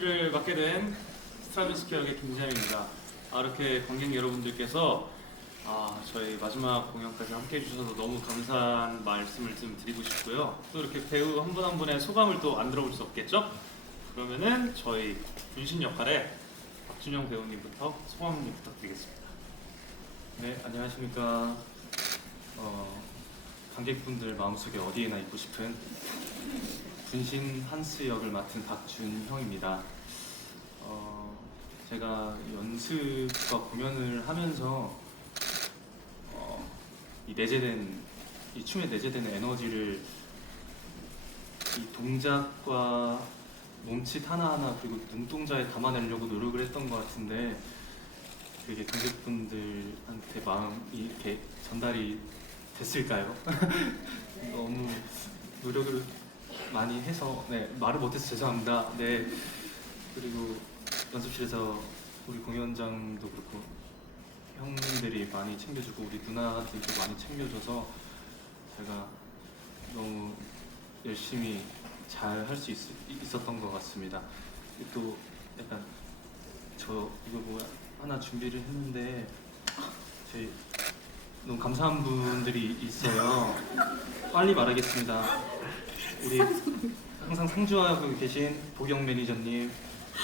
를 맡게 된 스트라빈스키 역의 김지함입니다. 아, 이렇게 관객 여러분들께서 아, 저희 마지막 공연까지 함께 해주셔서 너무 감사한 말씀을 좀 드리고 싶고요. 또 이렇게 배우 한 분 한 분의 소감을 또 안 들어볼 수 없겠죠? 그러면은 저희 분신 역할의 박준영 배우님부터 소감 좀 부탁드리겠습니다. 네, 안녕하십니까. 어, 관객분들 마음속에 어디에나 있고 싶은 분신 한스 역을 맡은 박준형입니다. 어, 제가 연습과 공연을 하면서 어, 이 내재된 이 춤에 내재된 에너지를 이 동작과 몸짓 하나하나 그리고 눈동자에 담아내려고 노력을 했던 것 같은데 되게 관객분들한테 마음이 이렇게 전달이 됐을까요? 너무 노력을 많이 해서 네 말을 못해서 죄송합니다. 네 그리고 연습실에서 우리 공연장도 그렇고 형님들이 많이 챙겨주고 우리 누나들도 많이 챙겨줘서 제가 너무 열심히 잘 할 수 있었던 것 같습니다. 또 약간 저 이거 뭐 하나 준비를 했는데 저희 너무 감사한 분들이 있어요. 빨리 말하겠습니다. 우리 항상 상주하고 계신 보경 매니저님,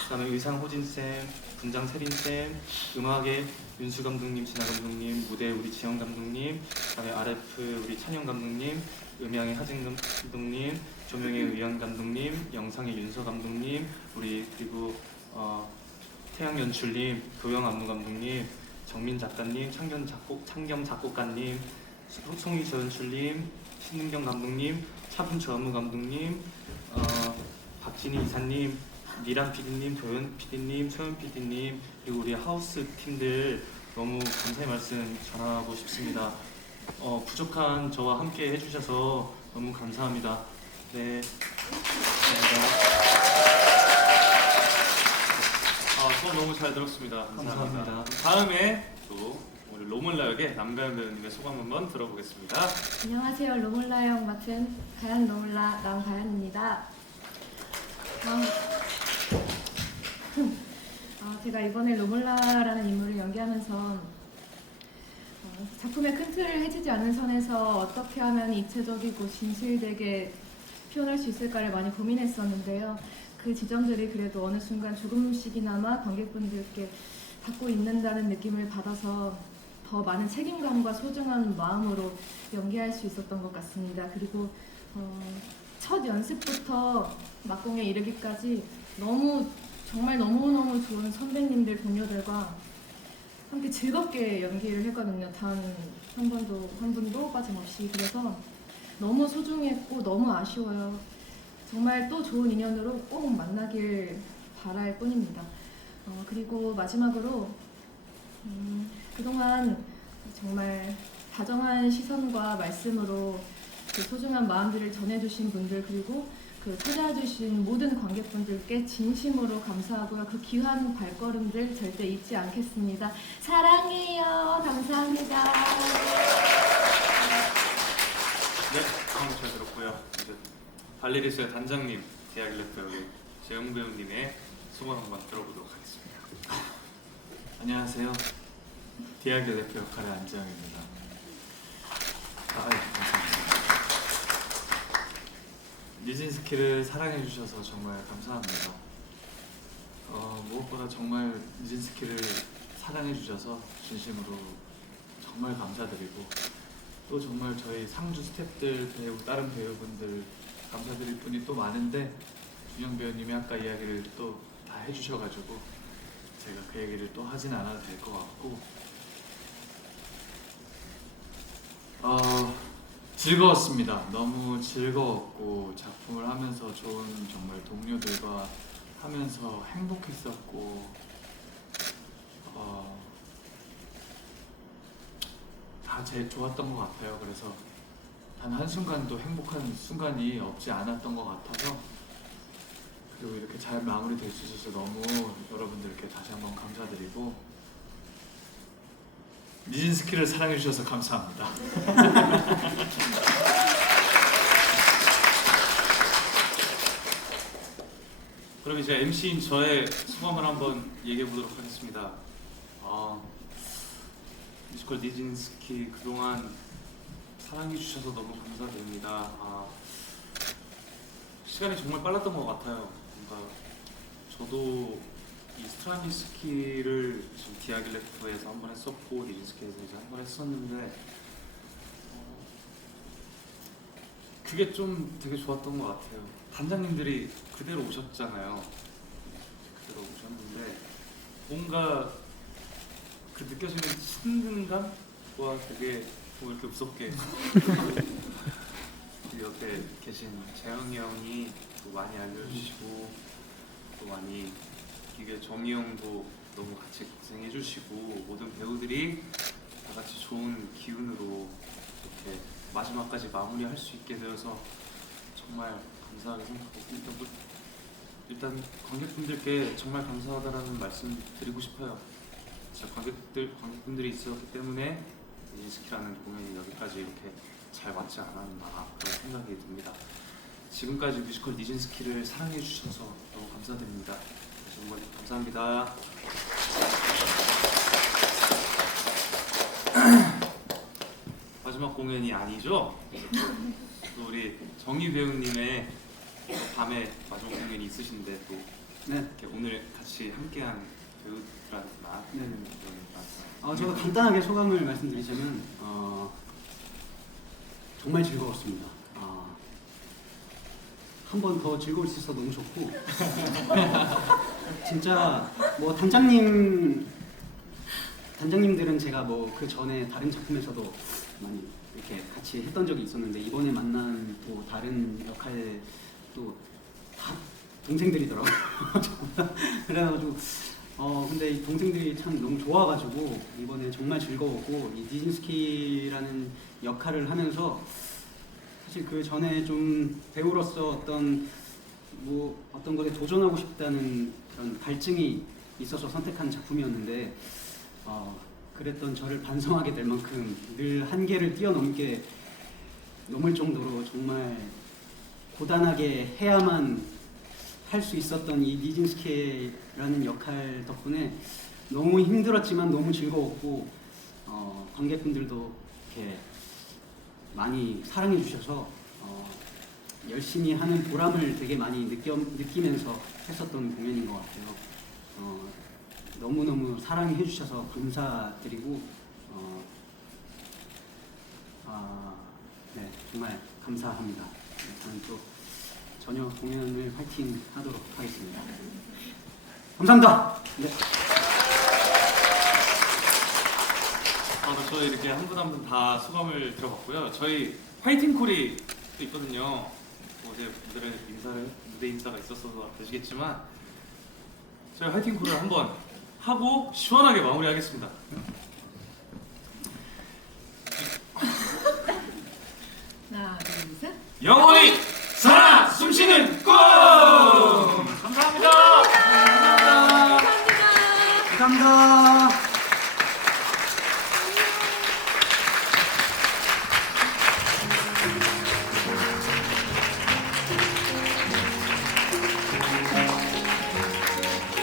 그다음에 의상 호진 쌤, 분장 세린 쌤, 음악의 윤수 감독님, 진아 감독님, 무대 우리 지영 감독님, 그다음에 RF 우리 찬영 감독님, 음향의 하진 감독님, 조명의 의연 감독님, 영상의 윤서 감독님, 우리 그리고 어, 태양 연출님, 교영 안무 감독님, 정민 작가님, 창경 작곡 창경 작곡가님, 소- 송희 연출님, 신은경 감독님, 차분주 안무 감독님, 어, 박진희 이사님, 미란 PD님, 도현 PD님, 소연 PD님, 그리고 우리 하우스 팀들 너무 감사의 말씀 전하고 싶습니다. 어, 부족한 저와 함께 해주셔서 너무 감사합니다. 네. 감사합니다. 아, 수업 너무 잘 들었습니다. 감사합니다. 감사합니다. 다음에 또 우리 로멀라 역의 남가연 배우님의 소감 한번 들어보겠습니다. 안녕하세요. 로몰라 역 맡은 가연 로몰라 남가연입니다. 아, 아, 제가 이번에 로몰라라는 인물을 연기하면서 어, 작품의 큰 틀을 해치지 않은 선에서 어떻게 하면 입체적이고 진실되게 표현할 수 있을까를 많이 고민했었는데요. 그 지점들이 그래도 어느 순간 조금씩이나마 관객분들께 닿고 있는다는 느낌을 받아서 더 많은 책임감과 소중한 마음으로 연기할 수 있었던 것 같습니다. 그리고 어, 첫 연습부터 막공에 이르기까지 너무 정말 너무너무 좋은 선배님들 동료들과 함께 즐겁게 연기를 했거든요. 단 한 번도 한 분도 빠짐없이 그래서 너무 소중했고 너무 아쉬워요. 정말 또 좋은 인연으로 꼭 만나길 바랄 뿐입니다. 어, 그리고 마지막으로 음, 그동안 정말 다정한 시선과 말씀으로 그 소중한 마음들을 전해주신 분들 그리고 그 찾아주신 모든 관객분들께 진심으로 감사하고요. 그 귀한 발걸음들 절대 잊지 않겠습니다. 사랑해요. 감사합니다. 네, 너무 잘 들었고요. 발레리스의 단장님, 대학 래퍼 역의 재영 배우님의 소감 한번 들어보도록 하겠습니다. 안녕하세요. 디아교 대표 역할의 안지영입니다. 아, 예, 감사합니다. 니진스키를 사랑해 주셔서 정말 감사합니다. 어, 무엇보다 정말 니진스키를 사랑해 주셔서 진심으로 정말 감사드리고 또 정말 저희 상주 스태프들 배우 다른 배우분들 감사드릴 분이 또 많은데 준영 배우님이 아까 이야기를 또 다 해주셔가지고 제가 그 얘기를 또 하진 않아도 될 것 같고 어, 즐거웠습니다. 너무 즐거웠고 작품을 하면서 좋은 정말 동료들과 하면서 행복했었고 어, 다 제일 좋았던 것 같아요. 그래서 단 한순간도 행복한 순간이 없지 않았던 것 같아서 그리고 이렇게 잘 마무리될 수 있어서 너무 여러분들께 다시 한번 감사드리고 니진스키를 사랑해 주셔서 감사합니다. 그럼 이제 MC인 저의 소감을 한번 얘기해 보도록 하겠습니다. 아, 뮤지컬 니진스키 그동안 사랑해 주셔서 너무 감사드립니다. 아, 시간이 정말 빨랐던 것 같아요. 뭔가 저도 이 스트라미스키를 지금 디아길레프에서 한 번 했었고 니진스키에서 이제 한 번 했었는데 어, 그게 좀 되게 좋았던 것 같아요. 단장님들이 그대로 오셨잖아요. 그대로 오셨는데 뭔가 그 느껴지는 친근감과 되게 뭐 이렇게 무섭게 그 옆에 계신 재영이 형이 또 많이 알려주시고 또 많이 이게 정희 형도 너무 같이 고생해주시고 모든 배우들이 다 같이 좋은 기운으로 이렇게 마지막까지 마무리할 수 있게 되어서 정말 감사하게 생각하고 일단, 뭐- 일단 관객분들께 정말 감사하다라는 말씀 드리고 싶어요. 진짜 관객들 관객분들이 있었기 때문에 니진스키라는 공연이 여기까지 이렇게 잘 왔지 않았나 그런 생각이 듭니다. 지금까지 뮤지컬 니진스키를 사랑해 주셔서 너무 감사드립니다. 다시 한번 감사합니다. 마지막 공연이 아니죠? 또 우리 정희 배우님의 밤에 마지막 공연이 있으신데 또 네. 이렇게 오늘 같이 함께한 네. 어, 저도 간단하게 소감을 말씀드리자면 어, 정말 즐거웠습니다. 어, 한번 더 즐거울 수 있어서 너무 좋고 진짜 뭐 단장님 단장님들은 제가 뭐 그 전에 다른 작품에서도 많이 이렇게 같이 했던 적이 있었는데 이번에 만난 또 다른 역할 동생들이더라고요. 전부 다. 그래가지고 어 근데 이 동생들이 참 너무 좋아가지고 이번에 정말 즐거웠고 이 니진스키라는 역할을 하면서 사실 그 전에 좀 배우로서 어떤 뭐 어떤 것에 도전하고 싶다는 그런 갈증이 있어서 선택한 작품이었는데 어 그랬던 저를 반성하게 될 만큼 늘 한계를 뛰어넘게 넘을 정도로 정말 고단하게 해야만 할 수 있었던 이 니진스키라는 역할 덕분에 너무 힘들었지만 너무 즐거웠고 어, 관객분들도 이렇게 많이 사랑해 주셔서 어, 열심히 하는 보람을 되게 많이 느껴, 느끼면서 했었던 공연인 것 같아요. 어, 너무너무 사랑해 주셔서 감사드리고 어, 아, 네, 정말 감사합니다. 네, 저는 또 전혀 공연을 파이팅 하도록 하겠습니다. 감사합니다. 네. 바로 저희 이렇게 한 분 한 분다 소감을 들어봤고요. 저희 화이팅 콜이 또 있거든요. 어제 무대 인사를 무대 인사가 있었어서 되시겠지만 저희 화이팅 콜을 한번 하고 시원하게 마무리하겠습니다. 감.